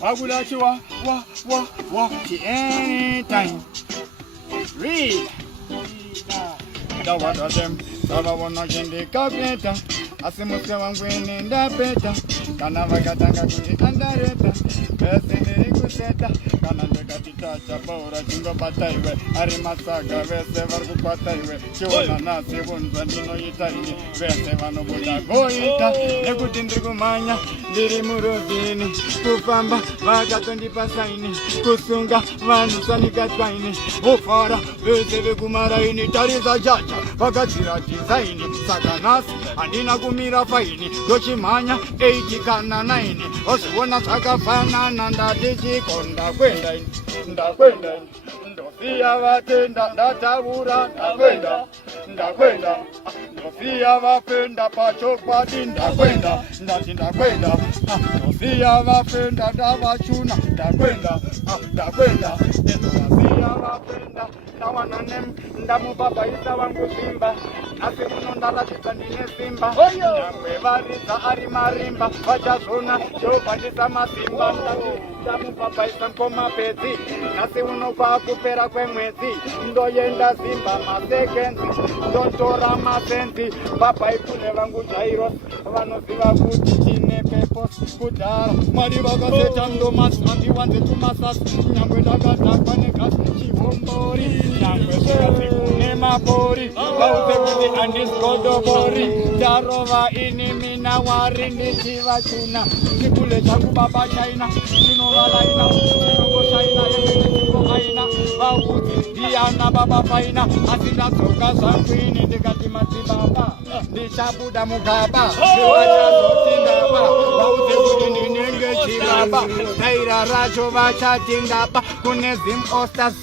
Wagulachi wa anytime. Read. The water them, Sava wanna get the calculator. Asimusia wangwini ndapeta. Kana vagatanga kuti andareta. Vese kuseta. Kana ndekatitacha bora chingo bataiwe. Ari masaga vese varkukwataiwe. Chiona nasi vunza ndino itaini. Vese vanobuda goita. Nekuti ndikumanya ndiri muruvini. Kufamba vakatondipasaini. Kusunga vanhu sanikatwaini. Ufara vese vekumaraini. Tarisa jaja vakadzira design. Saka nasi handina kumira faini. Ndochimhanya 8 kana 9. Ozviona zvakafanana ndati chikonda kwenda ini. Ndakwenda ini. Ndofia vatenda ndatavura ndakwenda. Ndakwenda. Ndofia vapenda pachokwadi ndakwenda. Ndati ndakwenda. Ndofia vapenda ndavachuna ndakwenda. Ndakwenda. Ndofia vapenda ndawananem ndamubabaisa wangu simba. Asi muno ndaratidza ndine simba. Nyangwe varidza ari marimba. Vachazona chobhandisa masimba. Ndamubabaisa nkomapedzi. Asi uno kwakupera kwemwedzi. Ndoyenda simba masekenzi. Ndontora masenzi. Babhaikune vangu Jairos. Vanoziva kuti chine pepos kudhara. Mwari vakaseta ndomasi handiwanze tumasasi. Nyangwe ndakadhakwa negasi chihombori. Nyangwe zvikasikune mabori. Vauze kuti handisgodobori. Ndarova ini mina wari ndichivachuna. Chikule changu baba chaina. Ndinovalaina. Ndinongoshaina yekuchivokaina. Vauzi ndiyana baba faina. Asi ndadzoka zvangu ini ndikati madzibaba. Ndichabuda mugaba. Vachazoti ndaba. Vauze kuti ndinenge chiraba. Taira racho vachati ndaba. Kune Zim Osters.